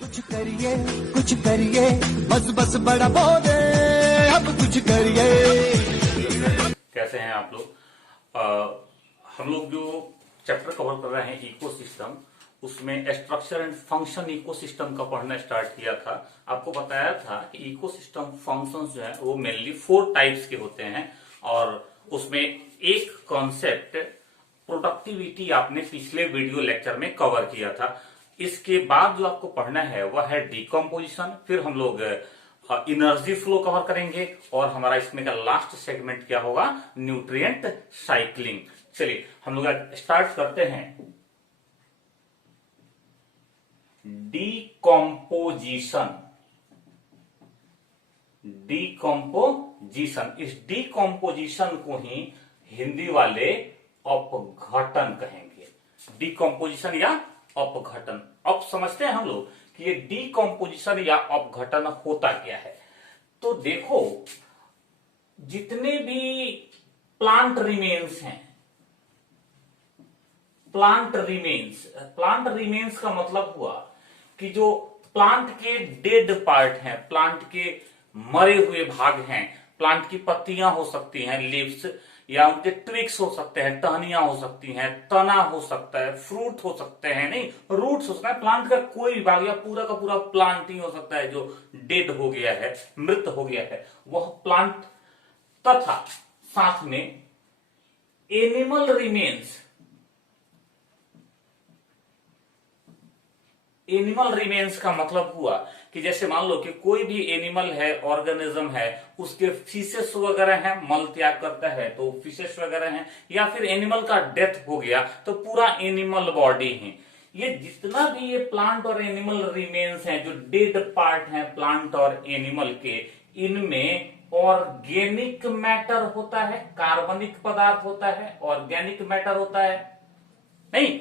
कुछ करिए बस बस बड़ा बोले अब कुछ करिए। कैसे हैं आप लोग? हम लोग जो चैप्टर कवर कर रहे हैं इकोसिस्टम, उसमें स्ट्रक्चर एंड फंक्शन इकोसिस्टम का पढ़ना स्टार्ट किया था। आपको बताया था कि इकोसिस्टम फंक्शंस जो है वो मेनली 4 टाइप्स के होते हैं और उसमें एक कॉन्सेप्ट प्रोडक्टिविटी आपने पिछले वीडियो लेक्चर में कवर किया था। इसके बाद जो आपको पढ़ना है वह है डिकम्पोजिशन, फिर हम लोग एनर्जी फ्लो कवर करेंगे और हमारा इसमें का लास्ट सेगमेंट क्या होगा, न्यूट्रिएंट साइक्लिंग। चलिए हम लोग स्टार्ट करते हैं। डिकम्पोजिशन, इस डिकम्पोजिशन को ही हिंदी वाले अपघटन कहेंगे। डिकम्पोजिशन या अपघटन। अब समझते हैं हम लोग कि ये डिकम्पोजिशन या अपघटन होता क्या है। तो देखो, जितने भी प्लांट रिमेन्स हैं, प्लांट रिमेन्स का मतलब हुआ कि जो प्लांट के डेड पार्ट हैं, प्लांट के मरे हुए भाग हैं, प्लांट की पत्तियां हो सकती हैं, लीव्स, या उनके ट्विक्स हो सकते हैं, टहनियां हो सकती हैं, तना हो सकता है, फ्रूट हो सकते हैं, नहीं रूट्स हो सकता है। प्लांट का कोई भी भाग या पूरा का पूरा प्लांट ही हो सकता है जो डेड हो गया है, मृत हो गया है, वह प्लांट। तथा साथ में एनिमल रिमेन्स, एनिमल रिमेन्स का मतलब हुआ कि जैसे मान लो कि कोई भी एनिमल है, ऑर्गेनिज्म है, उसके फीसेस वगैरह हैं, मल त्याग करता है तो फीसेस वगैरह हैं, या फिर एनिमल का डेथ हो गया तो पूरा एनिमल बॉडी है। ये जितना भी ये प्लांट और एनिमल रिमेन्स हैं, जो डेड पार्ट हैं प्लांट और एनिमल के, इनमें ऑर्गेनिक मैटर होता है, कार्बनिक पदार्थ होता है, ऑर्गेनिक मैटर होता है। नहीं,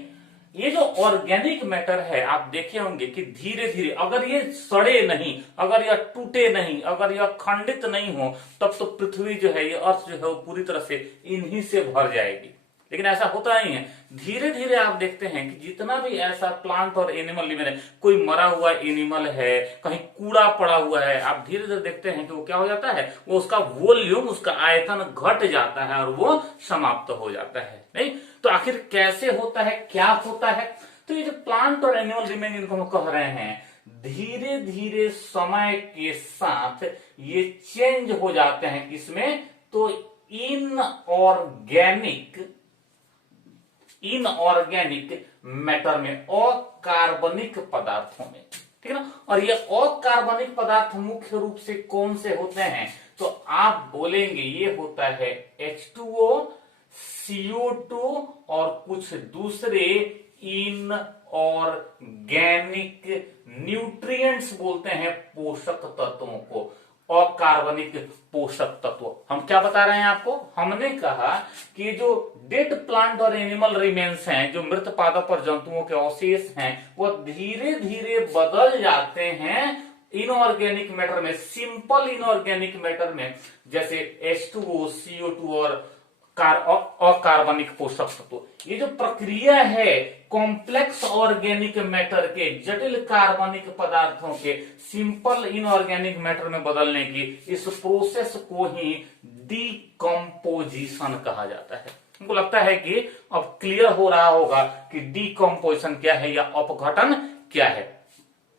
ये जो ऑर्गेनिक मैटर है आप देखे होंगे कि धीरे धीरे अगर ये सड़े नहीं, अगर यह टूटे नहीं, अगर यह खंडित नहीं हो, तब तो पृथ्वी जो है, ये अर्थ जो है वो पूरी तरह से इन्हीं से भर जाएगी। लेकिन ऐसा होता नहीं है। धीरे धीरे आप देखते हैं कि जितना भी ऐसा प्लांट और एनिमल लिविंग है, कोई मरा हुआ एनिमल है, कहीं कूड़ा पड़ा हुआ है, आप धीरे धीरे देखते हैं कि वो क्या हो जाता है, वो उसका वॉल्यूम, उसका आयतन घट जाता है और वो समाप्त हो जाता है। नहीं तो आखिर कैसे होता है, क्या होता है? तो ये जो प्लांट और एनिमल रिमेन, इनको हम कह रहे हैं, धीरे धीरे समय के साथ ये चेंज हो जाते हैं। किसमें? तो इनऑर्गेनिक मैटर में, अकार्बनिक पदार्थों में, ठीक है ना। और ये अकार्बनिक पदार्थ मुख्य रूप से कौन से होते हैं? तो आप बोलेंगे ये होता है H2O, CO2 और कुछ दूसरे इनऑर्गेनिक न्यूट्रिएंट्स बोलते हैं, पोषक तत्वों को, अकार्बनिक पोषक तत्व। हम क्या बता रहे हैं आपको? हमने कहा कि जो डेड प्लांट और एनिमल रिमेन्स हैं, जो मृत पादप और जंतुओं के अवशेष हैं, वो धीरे धीरे बदल जाते हैं इनऑर्गेनिक मैटर में, सिंपल इनऑर्गेनिक मैटर में, जैसे H2O, CO2 और अकार्बनिक पोषक तत्व। ये जो प्रक्रिया है कॉम्प्लेक्स ऑर्गेनिक मैटर के, जटिल कार्बनिक पदार्थों के सिंपल इनऑर्गेनिक मैटर में बदलने की, इस प्रोसेस को ही डिकम्पोजिशन कहा जाता है। हमको लगता है कि अब क्लियर हो रहा होगा कि डिकम्पोजिशन क्या है या अपघटन क्या है।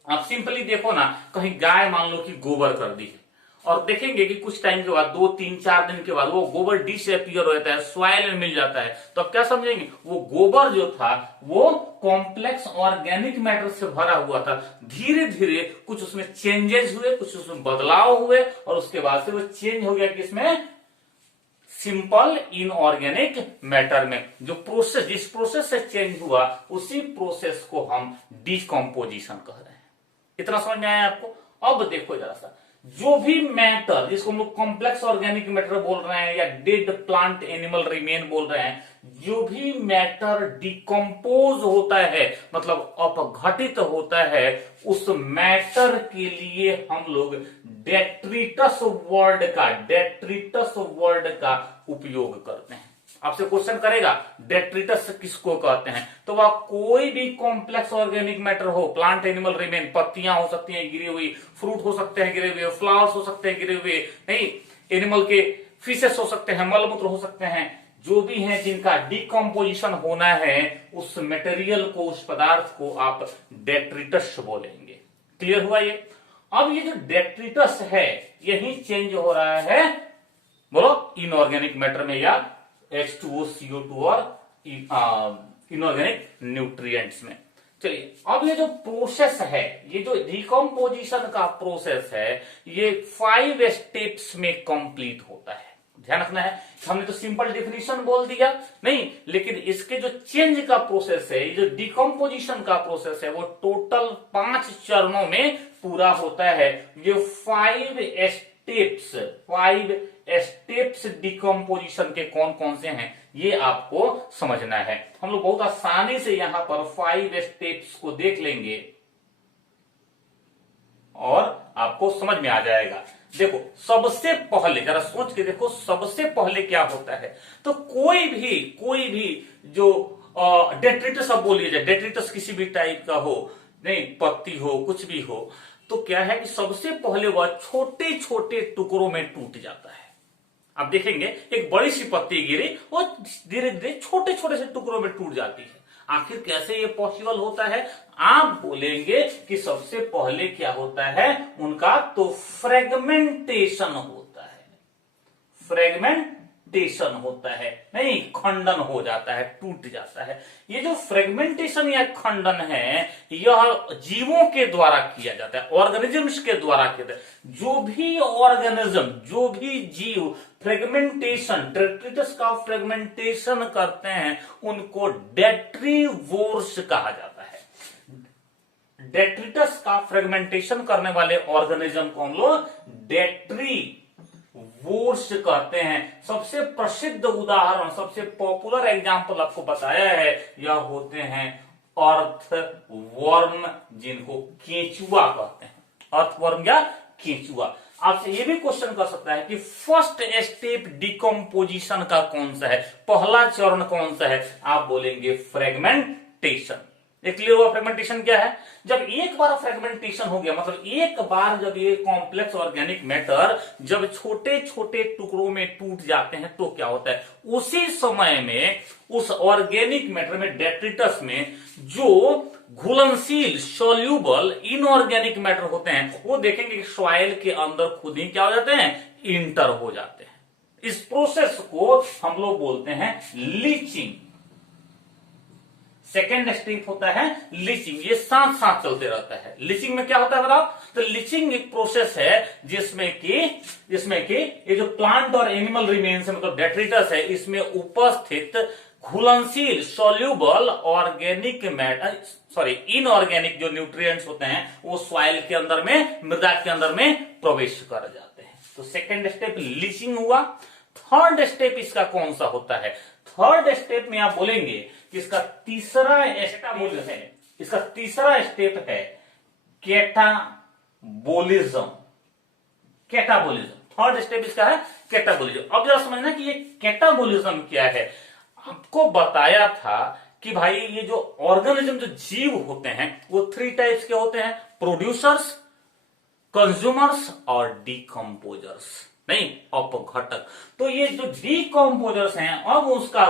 आप सिंपली देखो ना, कहीं गाय मान लो कि गोबर कर दी है, और देखेंगे कि कुछ टाइम के बाद, 2, 3, 4 दिन के बाद वो गोबर डिसअपीयर हो जाता है, सॉइल में मिल जाता है। तो अब क्या समझेंगे, वो गोबर जो था वो कॉम्प्लेक्स ऑर्गेनिक मैटर से भरा हुआ था। धीरे धीरे कुछ उसमें चेंजेस हुए, कुछ उसमें बदलाव हुए, और उसके बाद से वो चेंज हो गया किसमें? सिंपल इनऑर्गेनिक मैटर में। जो प्रोसेस, जिस प्रोसेस से चेंज हुआ, उसी प्रोसेस को हम डिकम्पोजिशन कह रहे हैं। इतना समझ में आया आपको? अब देखो जरा सा, जो भी मैटर, जिसको हम लोग कॉम्प्लेक्स ऑर्गेनिक मैटर बोल रहे हैं या डेड प्लांट एनिमल रिमेन बोल रहे हैं, जो भी मैटर डिकम्पोज होता है, मतलब अपघटित होता है, उस मैटर के लिए हम लोग डेट्रिटस वर्ड का उपयोग करते हैं। आपसे क्वेश्चन करेगा डेट्रिटस किसको कहते हैं, तो वह कोई भी कॉम्प्लेक्स ऑर्गेनिक मैटर हो, प्लांट एनिमल रिमेन, पत्तियां हो सकती हैं गिरी हुई, फ्रूट हो सकते हैं गिरे हुए, फ्लावर्स हो सकते हैं गिरे हुए, नहीं एनिमल के फिशेस हो सकते हैं, मलमूत्र हो सकते हैं, जो भी हैं जिनका डिकम्पोजिशन होना है, उस मटेरियल को, उस पदार्थ को आप डेट्रिटस बोलेंगे। क्लियर हुआ ये? अब ये जो डेट्रिटस है यही चेंज हो रहा है, बोलो इनऑर्गेनिक मैटर में या H2O CO2 और इनऑर्गेनिक न्यूट्रिएंट्स में। चलिए अब ये जो प्रोसेस है, ये जो डिकम्पोजिशन का प्रोसेस है, ये 5 स्टेप्स में कंप्लीट होता है। ध्यान रखना है, हमने तो सिंपल डेफिनेशन बोल दिया नहीं, लेकिन इसके जो चेंज का प्रोसेस है, ये जो डिकम्पोजिशन का प्रोसेस है, वो टोटल 5 चरणों में पूरा होता है। ये 5 स्टेप्स डिकम्पोजिशन के कौन कौन से हैं ये आपको समझना है। हम लोग बहुत आसानी से यहां पर 5 स्टेप्स को देख लेंगे और आपको समझ में आ जाएगा। देखो सबसे पहले जरा सोच के देखो, सबसे पहले क्या होता है, तो कोई भी जो डेट्रिटस, अब बोलिए जाए डेट्रिटस किसी भी टाइप का हो, नहीं पत्ती हो कुछ भी हो, तो क्या है कि सबसे पहले वह छोटे छोटे टुकड़ों में टूट जाता है। आप देखेंगे एक बड़ी सी पत्ती गिरी, वो धीरे धीरे छोटे छोटे से टुकड़ों में टूट जाती है। आखिर कैसे ये पॉसिबल होता है? आप बोलेंगे कि सबसे पहले क्या होता है उनका, तो फ्रेगमेंटेशन होता है। फ्रेगमेंटेशन होता है, नहीं खंडन हो जाता है, टूट जाता है। ये जो फ्रेगमेंटेशन या खंडन है, यह जीवों के द्वारा किया जाता है, ऑर्गेनिजम्स के द्वारा किया जाता है। जो भी ऑर्गेनिज्म, जो भी जीव फ्रेगमेंटेशन, डेट्रिटस का फ्रेगमेंटेशन करते हैं, उनको डेट्रीवोर्स कहा जाता है। डेट्रिटस का फ्रेगमेंटेशन करने वाले ऑर्गेनिज्म को हम लोग डेट्रीवोर्स कहते हैं। सबसे प्रसिद्ध उदाहरण, सबसे पॉपुलर एग्जांपल आपको बताया है, यह होते हैं अर्थवर्म, जिनको केंचुआ कहते हैं। अर्थवर्म या केंचुआ। आपसे ये भी क्वेश्चन कर सकता है कि फर्स्ट स्टेप डिकम्पोजिशन का कौन सा है, पहला चरण कौन सा है? आप बोलेंगे फ्रेगमेंटेशन। ये क्लियर हुआ? फ्रेगमेंटेशन क्या है? जब एक बार फ्रेगमेंटेशन हो गया, मतलब एक बार जब ये कॉम्प्लेक्स ऑर्गेनिक मैटर जब छोटे छोटे टुकड़ों में टूट जाते हैं, तो क्या होता है, उसी समय में उस ऑर्गेनिक मैटर में, डेट्रिटस में, जो घुलनशील सोल्यूबल इनऑर्गेनिक मैटर होते हैं, वो देखेंगे कि सॉइल के अंदर खुद ही क्या हो जाते हैं, इंटर हो जाते हैं। इस प्रोसेस को हम लोग बोलते हैं लीचिंग। सेकेंड स्टेप होता है लीचिंग। ये साथ साथ चलते रहता है। लीचिंग में क्या होता है बताओ? तो लीचिंग एक प्रोसेस है जिसमें कि ये जो प्लांट और एनिमल रिमेन्स है, मतलब डेट्रिटस है, इसमें उपस्थित घुलनशील soluble organic matter, sorry inorganic जो न्यूट्रिएंट्स होते हैं, वो सॉइल के अंदर में, मृदा के अंदर में प्रवेश कर जाते हैं। तो सेकेंड स्टेप लीचिंग हुआ। थर्ड स्टेप इसका कौन सा होता है? थर्ड स्टेप में आप बोलेंगे कि इसका तीसरा स्टेप है कैटाबोलिज्म। कैटाबोलिज्म थर्ड स्टेप इसका है, कैटाबोलिज्म। अब जरा समझना कि ये कैटाबोलिज्म क्या है। आपको बताया था कि भाई ये जो ऑर्गेनिज्म, जो जीव होते हैं, वो 3 टाइप्स के होते हैं, प्रोड्यूसर्स, कंज्यूमर्स और डिकम्पोजर्स, नहीं अपघटक। तो ये जो डिकम्पोजर्स हैं, अब उनका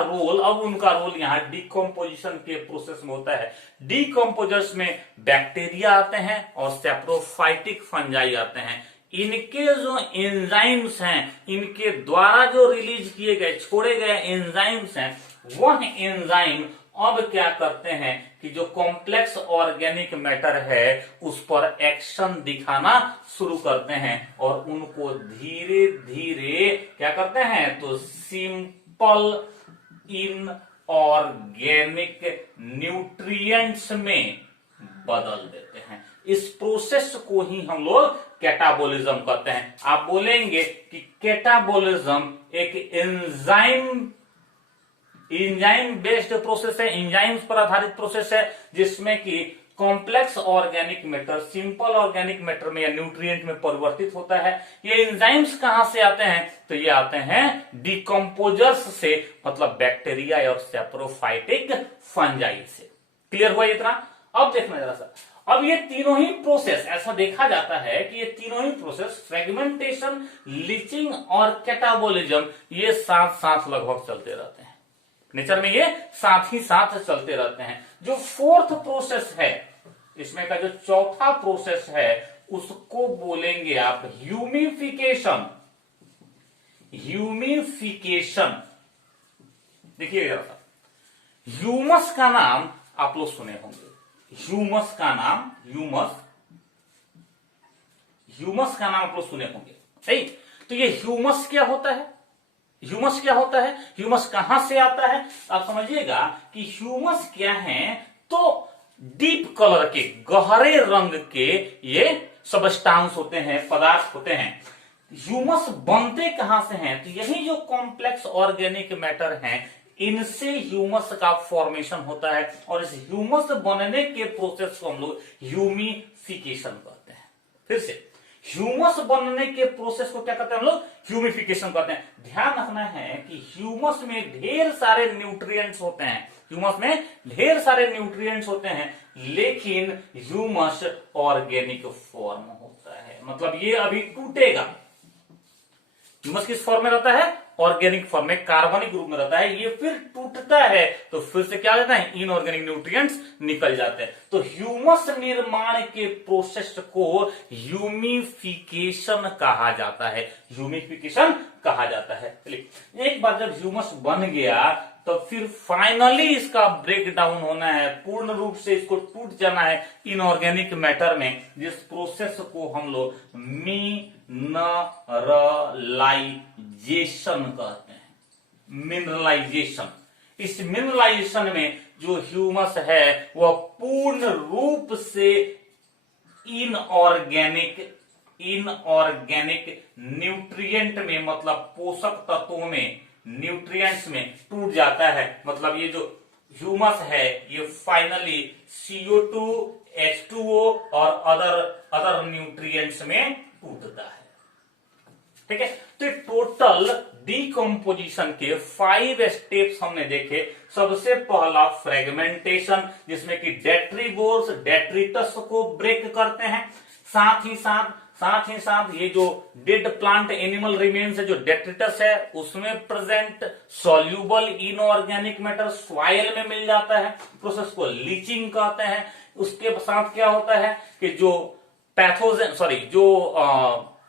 रोल यहाँ डिकम्पोजिशन के प्रोसेस में होता है। डिकम्पोजर्स में बैक्टीरिया आते हैं और सैप्रोफाइटिक फंजाई आते हैं। इनके जो एंजाइम्स हैं, इनके द्वारा जो रिलीज किए गए, छोड़े गए एंजाइम्स हैं, वह एंजाइम अब क्या करते हैं कि जो कॉम्प्लेक्स ऑर्गेनिक मैटर है उस पर एक्शन दिखाना शुरू करते हैं और उनको धीरे धीरे क्या करते हैं, तो सिंपल इनऑर्गेनिक न्यूट्रिएंट्स में बदल देते हैं। इस प्रोसेस को ही हम लोग कैटाबोलिज्म कहते हैं। आप बोलेंगे कि कैटाबोलिज्म एक एंजाइम बेस्ड प्रोसेस है, एंजाइम्स पर आधारित प्रोसेस है, जिसमें कि complex organic matter simple organic matter में या न्यूट्रिएंट में परिवर्तित होता है। ये एंजाइम्स कहां से आते हैं? तो ये आते हैं डिकम्पोजर्स से, मतलब बैक्टीरिया और सैप्रोफाइटिक फंजाई से। क्लियर हुआ इतना? अब देखना जरा सा, अब ये तीनों ही प्रोसेस, ऐसा देखा जाता है कि ये तीनों ही प्रोसेस फ्रेगमेंटेशन, लीचिंग और कैटाबोलिज्म, ये साथ साथ लगभग चलते रहते हैं। नेचर में ये साथ ही साथ चलते रहते हैं। जो फोर्थ प्रोसेस है, इसमें का जो चौथा प्रोसेस है, उसको बोलेंगे आप ह्यूमिफिकेशन। ह्यूमिफिकेशन देखिए जरा सा, ह्यूमस का नाम आप लोग सुने होंगे। ह्यूमस का नाम आप लोग सुने होंगे, सही? तो ये ह्यूमस क्या होता है? ह्यूमस क्या होता है? ह्यूमस कहां से आता है? आप समझिएगा कि ह्यूमस क्या है, तो डीप कलर के, गहरे रंग के ये सबस्टांस होते हैं, पदार्थ होते हैं। ह्यूमस बनते कहां से हैं? तो यही जो कॉम्प्लेक्स ऑर्गेनिक मैटर हैं, इनसे ह्यूमस का फॉर्मेशन होता है, और इस ह्यूमस बनने के प्रोसेस को हम लोग ह्यूमिफिकेशन कहते हैं। फिर से, ह्यूमस बनने के प्रोसेस को क्या कहते हैं हम लोग? ह्यूमिफिकेशन कहते हैं। ध्यान रखना है कि ह्यूमस में ढेर सारे न्यूट्रिएंट्स होते हैं, ह्यूमस में ढेर सारे न्यूट्रिएंट्स होते हैं, लेकिन ह्यूमस ऑर्गेनिक फॉर्म होता है, मतलब ये अभी टूटेगा। ह्यूमस किस फॉर्म में रहता है? ऑर्गेनिक फॉर्म में, कार्बनिक रूप में रहता है। ये फिर टूटता है तो फिर से क्या हो जाता है? इनऑर्गेनिक न्यूट्रिएंट्स निकल जाते हैं। तो ह्यूमस निर्माण के प्रोसेस को ह्यूमिफिकेशन कहा जाता है। ह्यूमिफिकेशन कहा जाता है। चलिए, एक बार जब ह्यूमस बन गया तो फिर फाइनली इसका ब्रेक डाउन होना है, पूर्ण रूप से इसको टूट जाना है इनऑर्गेनिक मैटर में, जिस प्रोसेस को हम लोग मिनरलाइजेशन कहते हैं। मिनरलाइजेशन, इस मिनरलाइजेशन में जो ह्यूमस है वह पूर्ण रूप से इनऑर्गेनिक न्यूट्रिएंट में, मतलब पोषक तत्वों में, न्यूट्रिएंट्स में टूट जाता है। मतलब ये जो ह्यूमस है ये फाइनली CO2, H2O और अदर न्यूट्रिएंट्स में टूटता है। ठीक है, तो टोटल डिकम्पोजिशन के 5 स्टेप्स हमने देखे। सबसे पहला फ्रेगमेंटेशन, जिसमें कि डेट्रीबोर्स डेट्रिटस को ब्रेक करते हैं। साथ ही साथ ये जो डेड प्लांट एनिमल रिमेन्स है, जो डेट्रिटस है, उसमें present soluble inorganic matter soil में मिल जाता है। प्रोसेस को लीचिंग कहते हैं। उसके साथ क्या होता है कि जो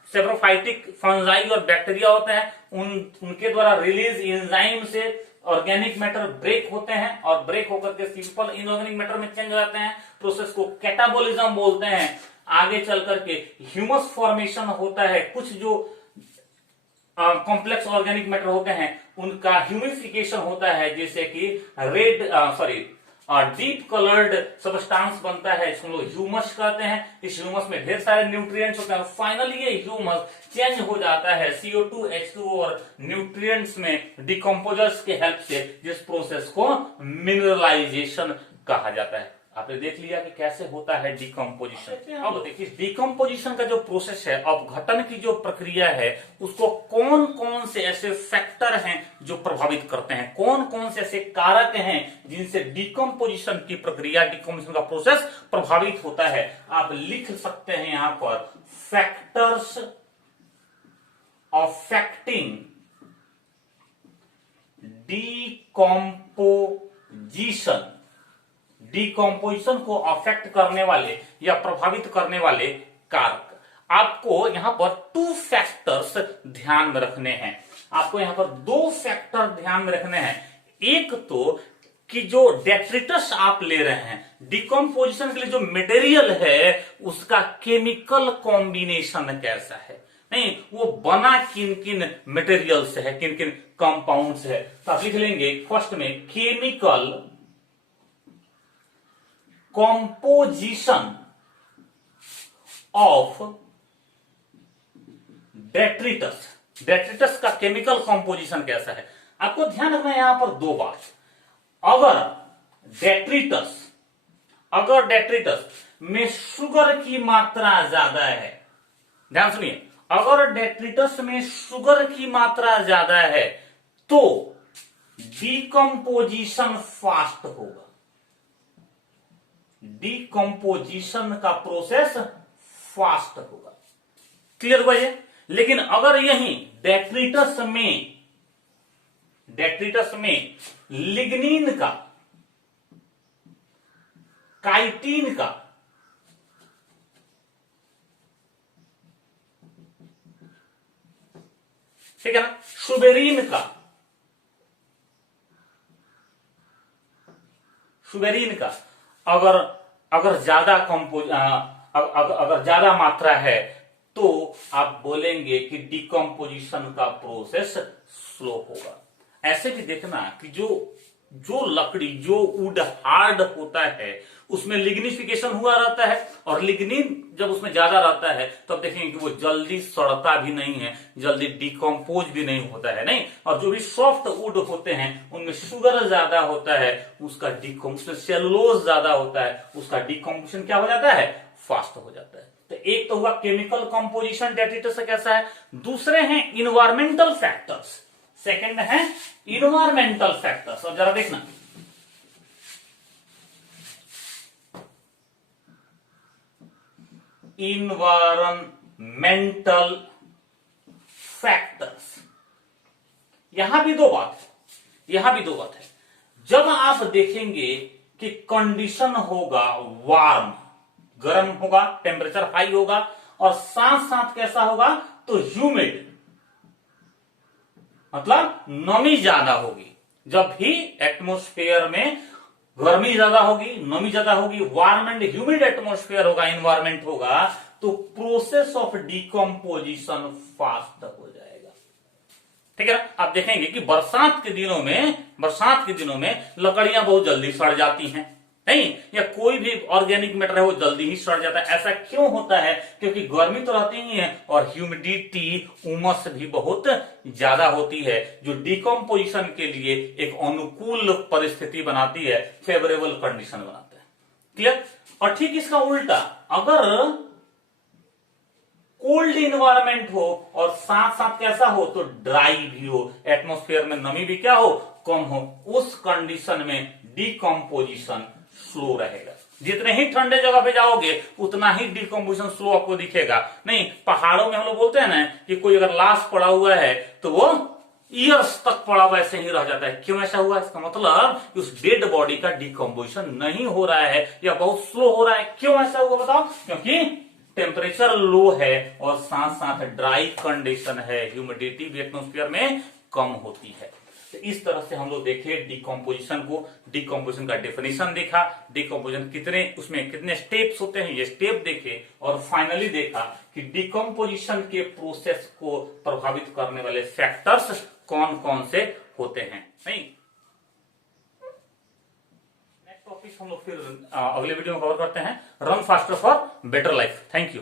सेप्रोफाइटिक फंजाई और बैक्टीरिया होते हैं, उनके द्वारा रिलीज एंजाइम से ऑर्गेनिक मैटर ब्रेक होते हैं, और ब्रेक होकर के सिंपल इनऑर्गेनिक मैटर में चेंज हो जाते हैं। प्रोसेस को कैटाबोलिज्म बोलते हैं। आगे चल करके ह्यूमस फॉर्मेशन होता है। कुछ जो कॉम्प्लेक्स ऑर्गेनिक मैटर होते हैं उनका ह्यूमिफिकेशन होता है, जैसे कि डीप कलर्ड सबस्टांस बनता है, इसको लोग ह्यूमस कहते हैं। इस ह्यूमस में ढेर सारे न्यूट्रिएंट्स होते हैं। फाइनली ये ह्यूमस चेंज हो जाता है CO2, H2O और न्यूट्रिएंट्स में डिकम्पोजर्स के हेल्प से, जिस प्रोसेस को मिनरलाइजेशन कहा जाता है। आपने देख लिया कि कैसे होता है डिकम्पोजिशन। अब देखिए, डिकम्पोजिशन का जो प्रोसेस है, अपघटन की जो प्रक्रिया है, उसको कौन कौन से ऐसे फैक्टर हैं जो प्रभावित करते हैं, कौन कौन से ऐसे कारक हैं जिनसे डिकम्पोजिशन की प्रक्रिया, डिकम्पोजिशन का प्रोसेस प्रभावित होता है। आप लिख सकते हैं यहां पर, फैक्टर्स अफेक्टिंग डिकम्पोजिशन। डिकम्पोजिशन को अफेक्ट करने वाले या प्रभावित करने वाले कारक। आपको यहां पर 2 फैक्टर्स ध्यान में रखने हैं। आपको यहां पर 2 फैक्टर ध्यान में रखने हैं। एक तो कि जो डेट्रिटस आप ले रहे हैं, डिकम्पोजिशन के लिए जो मटेरियल है उसका केमिकल कॉम्बिनेशन कैसा है, नहीं वो बना किन किन मटेरियल से है, किन किन कंपाउंड से है। तो आप लिख लेंगे फर्स्ट में chemical composition of detritus. Detritus का केमिकल कंपोजिशन कैसा है, आपको ध्यान रखना है यहां पर 2 बात। अगर डेट्रिटस अगर डेट्रिटस में शुगर की मात्रा ज्यादा है, ध्यान सुनिए, अगर डेट्रिटस में शुगर की मात्रा ज्यादा है तो डिकम्पोजिशन फास्ट होगा, डिकम्पोजिशन का प्रोसेस फास्ट होगा। क्लियर हुआ ये? लेकिन अगर यही डेट्रिटस में लिग्निन का, काइटिन का, ठीक है ना, सुबेरीन का अगर ज्यादा अगर ज्यादा मात्रा है तो आप बोलेंगे कि डिकम्पोजिशन का प्रोसेस स्लो होगा। ऐसे भी देखना कि जो लकड़ी, जो वुड हार्ड होता है उसमें लिग्निफिकेशन हुआ रहता है, और लिग्निन जब उसमें ज्यादा रहता है तब तो देखेंगे कि वो जल्दी सड़ता भी नहीं है, जल्दी डिकम्पोज भी नहीं होता है, नहीं। और जो भी सॉफ्ट वुड होते हैं उनमें शुगर ज्यादा होता है, उसमें सेलुलोज ज्यादा होता है, उसका डिकम्पोजिशन क्या हो जाता है, फास्ट हो जाता है। तो एक तो हुआ केमिकल कंपोजिशन डेट्रिटस से कैसा है, दूसरे हैं इन्वायरमेंटल फैक्टर्स, सेकंड है इन्वायरमेंटल फैक्टर्स। और जरा देखना, इन्वायरमेंटल फैक्टर्स, यहां भी दो बात है। जब आप देखेंगे कि कंडीशन होगा वार्म, गर्म होगा, टेम्परेचर हाई होगा, और साथ साथ कैसा होगा, तो ह्यूमिड, मतलब नमी ज्यादा होगी। जब भी एटमॉस्फेयर में गर्मी ज्यादा होगी, नमी ज्यादा होगी, वार्म एंड ह्यूमिड एटमॉस्फेयर होगा, एनवायरमेंट होगा, तो प्रोसेस ऑफ डिकम्पोजिशन फास्ट हो जाएगा। ठीक है ना? आप देखेंगे कि बरसात के दिनों में लकड़ियां बहुत जल्दी सड़ जाती हैं, नहीं, या कोई भी ऑर्गेनिक मैटर है वो जल्दी ही सड़ जाता है। ऐसा क्यों होता है? क्योंकि गर्मी तो रहती ही है और ह्यूमिडिटी, उमस भी बहुत ज्यादा होती है, जो डिकम्पोजिशन के लिए एक अनुकूल परिस्थिति बनाती है, फेवरेबल कंडीशन बनाता है। क्लियर? और ठीक इसका उल्टा, अगर कोल्ड इन्वायरमेंट हो और साथ साथ कैसा हो, तो ड्राई भी हो, एटमॉस्फेयर में नमी भी क्या हो, कम हो, उस कंडीशन में डिकम्पोजिशन स्लो रहेगा। जितने ही ठंडे जगह पे जाओगे उतना ही डिकम्पोजिशन स्लो आपको दिखेगा। नहीं, पहाड़ों में हम लोग बोलते हैं ना कि कोई अगर लाश पड़ा हुआ है तो वो ईयर्स तक पड़ा हुआ ऐसे ही रह जाता है। क्यों ऐसा हुआ? इसका मतलब कि उस डेड बॉडी का डिकम्पोजिशन नहीं हो रहा है या बहुत स्लो हो रहा है। क्यों ऐसा हुआ बताओ? क्योंकि टेम्परेचर लो है और साथ साथ ड्राई कंडीशन है, ह्यूमिडिटी भी एटमॉस्फेयर में कम होती है। तो इस तरह से हम लोग देखे डिकम्पोजिशन को, डिकम्पोजिशन का डेफिनेशन देखा, डिकम्पोजिशन उसमें कितने स्टेप्स होते हैं ये स्टेप देखे, और फाइनली देखा कि डिकम्पोजिशन के प्रोसेस को प्रभावित करने वाले फैक्टर्स कौन कौन से होते हैं। नहीं, नेक्स्ट टॉपिक हम लोग फिर अगले वीडियो में कवर करते हैं, run faster for better life. Thank you.